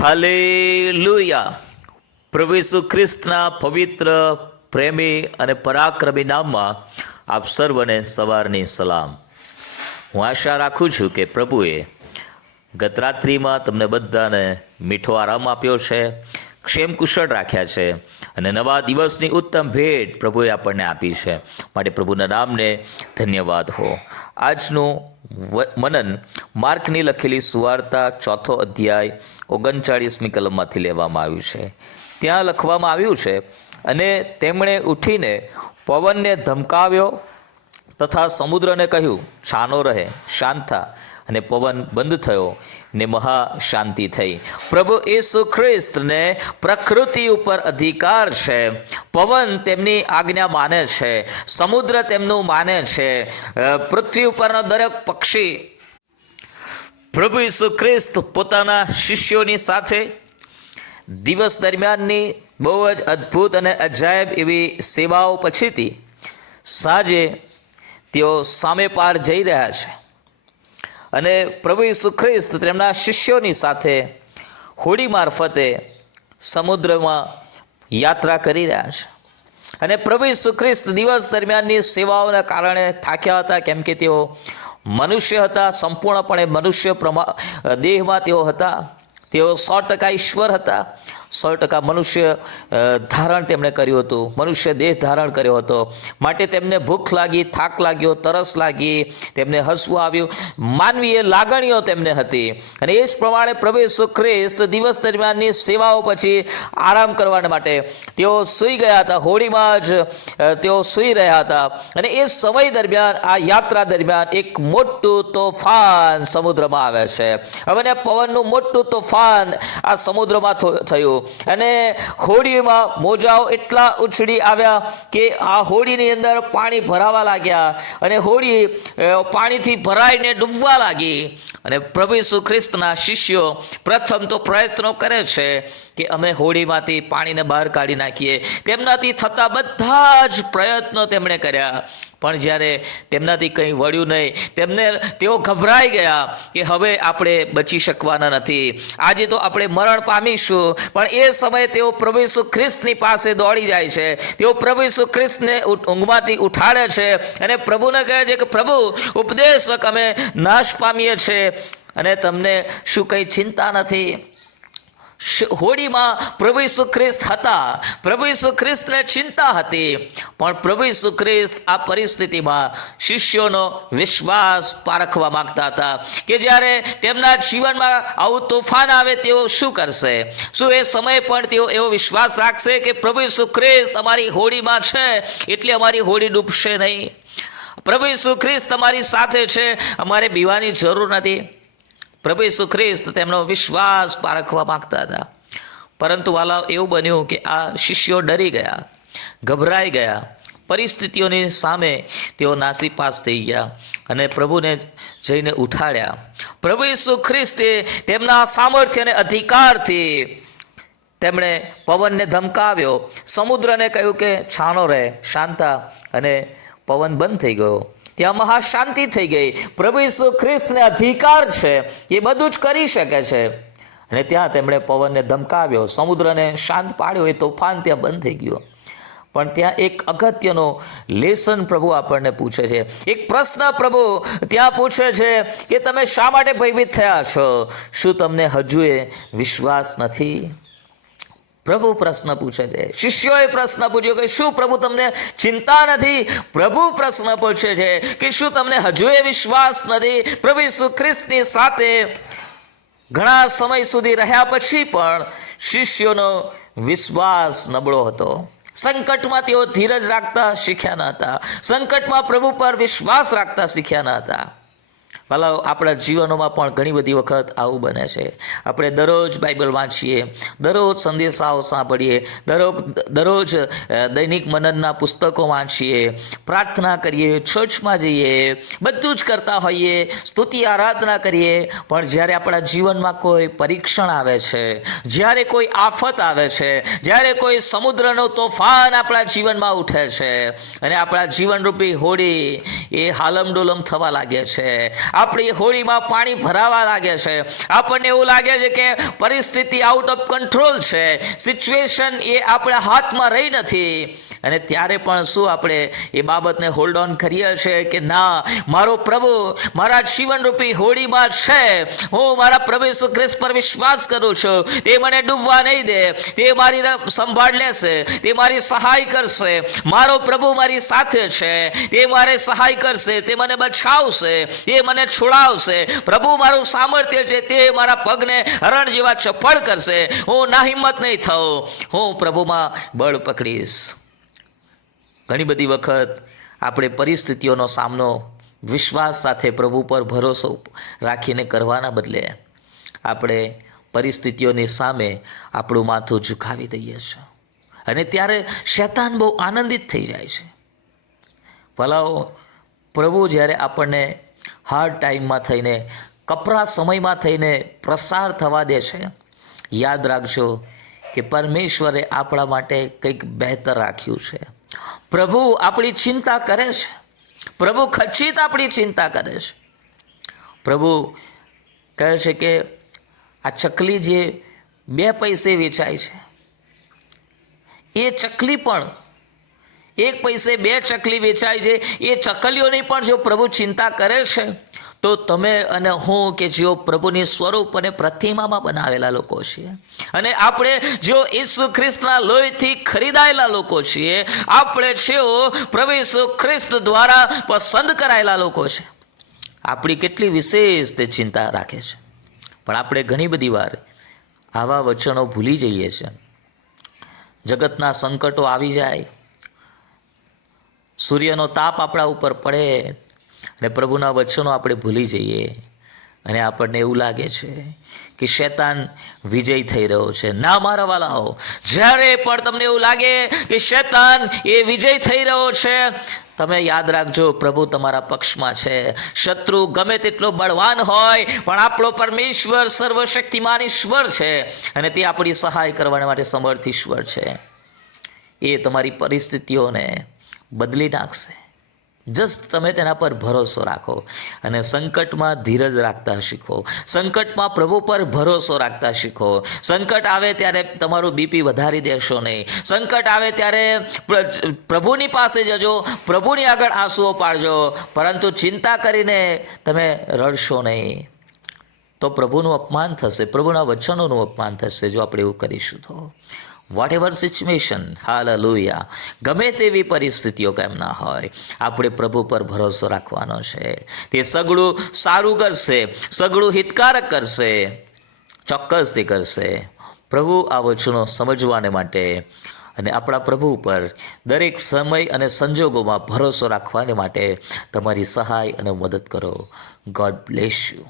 Hallelujah. પ્રભુ ઈસુ ખ્રિસ્તના પવિત્ર, પ્રેમી અને પરાક્રમી નામમાં આપ સર્વને સવારની સલામ. હું આશા રાખું છું કે પ્રભુએ ગત રાત્રિમાં તમને બધાને મીઠો આરામ આપ્યો છે, ક્ષેમ કુશળ રાખ્યા છે અને નવા દિવસની ઉત્તમ ભેટ પ્રભુએ આપણને આપી છે. માટે પ્રભુના નામને ધન્યવાદ હો. આજનું મનન માર્કની લખેલી સુવાર્તા 4થો અધ્યાય 39મી કલમમાંથી લેવામાં આવ્યું છે. ત્યાં લખવામાં આવ્યું છે, અને તેમણે ઉઠીને પવનને ધમકાવ્યો તથા સમુદ્રને કહ્યું, શાનો રહે, શાંત થા. અને પવન બંધ થયો ને મહા શાંતિ થઈ. પ્રભુ ઈસુ ખ્રિસ્તને પ્રકૃતિ ઉપર અધિકાર છે. પવન તેમની આજ્ઞા માને છે, સમુદ્ર તેમનું માને છે, પૃથ્વી ઉપરનો દરેક પક્ષી. પ્રભુ ઈસુ ખ્રિસ્ત પોતાના શિષ્યોની સાથે દિવસ દરમિયાનની બહુ જ અદ્ભુત અને અજાયબ એવી સેવાઓ પછીથી સાંજે તેઓ સામે પાર જઈ રહ્યા છે. અને પ્રભુ ઈસુ ખ્રિસ્ત તેમના શિષ્યોની સાથે હોડી મારફતે સમુદ્રમાં યાત્રા કરી રહ્યા છે. અને પ્રભુ ઈસુ ખ્રિસ્ત દિવસ દરમિયાનની સેવાઓના કારણે થાક્યા હતા, કેમ કે તેઓ મનુષ્ય હતા, સંપૂર્ણપણે મનુષ્ય દેહમાં તેઓ હતા. તેઓ 100% ઈશ્વર હતા, 100% મનુષ્ય ધારણ તેમણે કર્યું હતું, મનુષ્ય દેહ ધારણ કર્યો હતો. માટે તેમને ભૂખ લાગી, થાક લાગ્યો, તરસ લાગી, તેમને હસવું આવ્યું, માનવીય લાગણીઓ તેમને હતી. અને એ જ પ્રમાણે પ્રભુ ઈસુ ખ્રિસ્ત દિવસ દરમિયાનની સેવાઓ પછી આરામ કરવા માટે તેઓ સૂઈ ગયા હતા, હોડીમાં જ તેઓ સૂઈ રહ્યા હતા. અને એ સમય દરમિયાન, આ યાત્રા દરમિયાન એક મોટું તોફાન સમુદ્રમાં આવે છે. હવે પવનનું મોટું તોફાન આ સમુદ્રમાં થયું, અને હોડીમાં મોજાઓ એટલા ઉછળી આવ્યા કે આ હોડીની અંદર પાણી ભરાવા લાગ્યા, અને હોડી પાણીથી ભરાઈને ડૂબવા લાગી. અને પ્રભુ ઈસુ ખ્રિસ્તના શિષ્યો પ્રથમ તો પ્રયત્નો કરે છે કે અમે હોડીમાંથી પાણીને બહાર કાઢી નાખીએ. તેમનાથી થતા બધા જ પ્રયત્નો તેમણે કર્યા, પણ જ્યારે તેમનાથી કંઈ વળ્યું નહીં, તેઓ ગભરાઈ ગયા કે હવે આપણે બચી શકવાના નથી, આજે તો આપણે મરણ પામીશું. પણ એ સમયે તેઓ પ્રભુ ઈસુ ખ્રિસ્તની પાસે દોડી જાય છે. તેઓ પ્રભુ ઈસુ ખ્રિસ્તને ઊંઘમાંથી ઉઠાડે છે અને પ્રભુને કહે છે કે પ્રભુ ઉપદેશક, અમે નાશ પામીએ છીએ અને તમને શું કંઈ ચિંતા નથી? હોડીમાં પ્રભુ ઈસુ ખ્રિસ્ત હતા, પ્રભુ ઈસુ ખ્રિસ્તને ચિંતા હતી, પણ પ્રભુ ઈસુ ખ્રિસ્ત આ પરિસ્થિતિમાં શિષ્યોનો વિશ્વાસ પારખવા માંગતા હતા કે જ્યારે તેમના જીવનમાં આવું તોફાન આવે તેઓ શું કરશે? શું એ સમયે પણ તેઓ એવો વિશ્વાસ રાખશે કે પ્રભુ ઈસુ ખ્રિસ્ત અમારી હોડીમાં છે એટલે અમારી હોડી ડૂબશે નહીં? પ્રભુ ઈસુ ખ્રિસ્ત તમારી સાથે છે, અમારે બીવાની જરૂર નથી. પ્રભુ ઈસુ ખ્રિસ્ત તેમનો વિશ્વાસ પારખવા માંગતા હતા. પરંતુ વાલા, એવું બન્યું કે આ શિષ્યો ડરી ગયા, ગભરાઈ ગયા. પરિસ્થિતિઓની સામે તેઓ નાસીપાસ થઈ ગયા અને પ્રભુને જઈને ઉઠાડ્યા. પ્રભુ ઈસુ ખ્રિસ્તે તેમના સામર્થ્ય અને અધિકારથી તેમણે પવનને ધમકાવ્યો, સમુદ્રને કહ્યું કે છાનો રહે, શાંતા, અને પવન બંધ થઈ ગયો. ત્યાં મહાશાંતિ થઈ ગઈ. પ્રભુ ઈસુ ખ્રિસ્તને અધિકાર છે, એ બધું જ કરી શકે છે. અને ત્યાં તેમણે પવનને ધમકાવ્યો, સમુદ્રને શાંત પાડ્યો, એ તોફાન ત્યાં બંધ થઈ ગયો. પણ ત્યાં એક અગત્યનો લેસન પ્રભુ આપણને પૂછે છે, એક પ્રશ્ન પ્રભુ ત્યાં પૂછે છે કે તમે શા માટે ભયભીત થયા છો? શું તમને હજુ એ વિશ્વાસ નથી? પ્રભુ પ્રશ્ન પૂછે છે. શિષ્યોએ પ્રશ્ન પૂછ્યો કે શું પ્રભુ તમને ચિંતા નથી? પ્રભુ પ્રશ્ન પૂછે છે કે શું તમને હજુ એ વિશ્વાસ નથી? પ્રભુ ઈસુ ખ્રિસ્તની સાથે ઘણા સમય સુધી રહ્યા પછી પણ શિષ્યોનો વિશ્વાસ નબળો હતો. સંકટમાં તેઓ ધીરજ રાખતા શીખ્યા ન હતા, સંકટમાં પ્રભુ પર વિશ્વાસ રાખતા શીખ્યા ન હતા. ભલા, આપણા જીવનોમાં પણ ઘણી બધી વખત આવું બને છે. આપણે દરરોજ બાઇબલ વાંચીએ, દરરોજ સંદેશાઓ સાંભળીએ, દરરોજ દૈનિક મનનના પુસ્તકો વાંચીએ, પ્રાર્થના કરીએ, ચર્ચમાં જઈએ, બધું જ કરતા હોઈએ, સ્તુતિ આરાધના કરીએ, પણ જ્યારે આપણા જીવનમાં કોઈ પરીક્ષણ આવે છે, જ્યારે કોઈ આફત આવે છે, જ્યારે કોઈ સમુદ્રનો તોફાન આપણા જીવનમાં ઉઠે છે અને આપણા જીવનરૂપી હોડી એ હાલમડોલમ થવા લાગે છે, આપણી હોળીમાં પાણી ભરાવા લાગે છે, આપણને એવું લાગે છે કે પરિસ્થિતિ આઉટ ઓફ કંટ્રોલ છે, સિચ્યુએશન એ આપણા હાથમાં રહી નથી, અને ત્યારે પણ શું આપણે એ બાબતને હોલ્ડ ઓન કરીએ છીએ કે ના, મારો પ્રભુ મારા જીવનરૂપી હોળીમાં છે, હું મારા પ્રભુ ઈસુ ખ્રિસ્ત પર વિશ્વાસ કરું છું, તે મને ડૂબવા નહીં દે, તે મારી સંભાળ લેશે, તે મારી સહાય કરશે, મારો પ્રભુ મારી સાથે છે, તે મારે સહાય કરશે, તે મને બચાવશે, તે મને છોડાવશે, પ્રભુ મારું સામર્થ્ય છે, તે મારા પગને હરણ જેવા ચપળ કરશે, હું ના હિંમત નહીં થઉં, હું પ્રભુમાં બળ પકડીશ. ઘણી બધી વખત આપણે પરિસ્થિતિઓનો સામનો વિશ્વાસ સાથે પ્રભુ પર ભરોસો રાખીને કરવાના બદલે આપણે પરિસ્થિતિઓની સામે આપણું માથું ઝુકાવી દઈએ છીએ, અને ત્યારે શૈતાન બહુ આનંદિત થઈ જાય છે. ભલાઓ, પ્રભુ જ્યારે આપણને હાર્ડ ટાઈમમાં થઈને, કપરા સમયમાં થઈને પ્રસાર થવા દે છે, યાદ રાખજો કે પરમેશ્વરે આપણા માટે કંઈક બહેતર રાખ્યું છે. પ્રભુ આપણી ચિંતા કરે છે, પ્રભુ ખચિત આપણી ચિંતા કરે છે. પ્રભુ કહે છે કે આ ચકલી જે 2 પૈસે વેચાય છે, એ ચકલી પણ 1 પૈસે 2 ચકલી વેચાય છે, એ ચકલીઓની પણ જો પ્રભુ ચિંતા કરે છે, તો તમે અને હું કે જેઓ પ્રભુની સ્વરૂપ અને પ્રતિમામાં બનાવેલા લોકો છીએ, અને આપણે જો ઈસુ ખ્રિસ્તના લોહીથી ખરીદાયેલા લોકો છીએ, આપણે જેઓ પ્રભુ ઈસુ ખ્રિસ્ત દ્વારા પસંદ કરાયેલા લોકો છે, આપણી કેટલી વિશેષ તે ચિંતા રાખે છે. પણ આપણે ઘણી બધી વાર આવા વચનો ભૂલી જઈએ છીએ. જગતના સંકટો આવી જાય, સૂર્યનો તાપ આપણા ઉપર પડે, અને પ્રભુના વચનો આપણે ભૂલી જઈએ, અને આપણને એવું લાગે છે કે શૈતાન વિજય થઈ રહ્યો છે. ના મારા વાલાઓ, જ્યારે પણ તમને એવું લાગે કે શૈતાન એ વિજય થઈ રહ્યો છે, તમે યાદ રાખજો, પ્રભુ તમારા પક્ષમાં છે. શત્રુ ગમે તેટલો બળવાન હોય, પણ આપણો પરમેશ્વર સર્વશક્તિમાન ઈશ્વર છે, અને તે આપણી સહાય કરવા માટે સમર્થ ઈશ્વર છે. એ તમારી પરિસ્થિતિઓને બદલી નાખશે. જસ્ટ તમે તેના પર ભરોસો રાખો, અને સંકટમાં ધીરજ રાખતા શીખો, સંકટમાં પ્રભુ પર ભરોસો રાખતા શીખો. સંકટ આવે ત્યારે તમારું બીપી વધારી દેશો નહીં. સંકટ આવે ત્યારે પ્રભુની પાસે જજો, પ્રભુની આગળ આંસુઓ પાડજો, પરંતુ ચિંતા કરીને તમે રડશો નહીં, તો પ્રભુનું અપમાન થશે, પ્રભુના વચનોનું અપમાન થશે જો આપણે એવું કરીશું તો. વોટ એવર સિચ્યુએશન, હાલેલુયા, ગમે તેવી પરિસ્થિતિઓ કેમ ના હોય, આપણે પ્રભુ પર ભરોસો રાખવાનો છે. તે સગળું સારું કરશે, સગળું હિતકારક કરશે, ચોક્કસથી કરશે. પ્રભુ આ વચનો સમજવાને માટે અને આપણા પ્રભુ ઉપર દરેક સમય અને સંજોગોમાં ભરોસો રાખવાને માટે તમારી સહાય અને મદદ કરો. God bless you.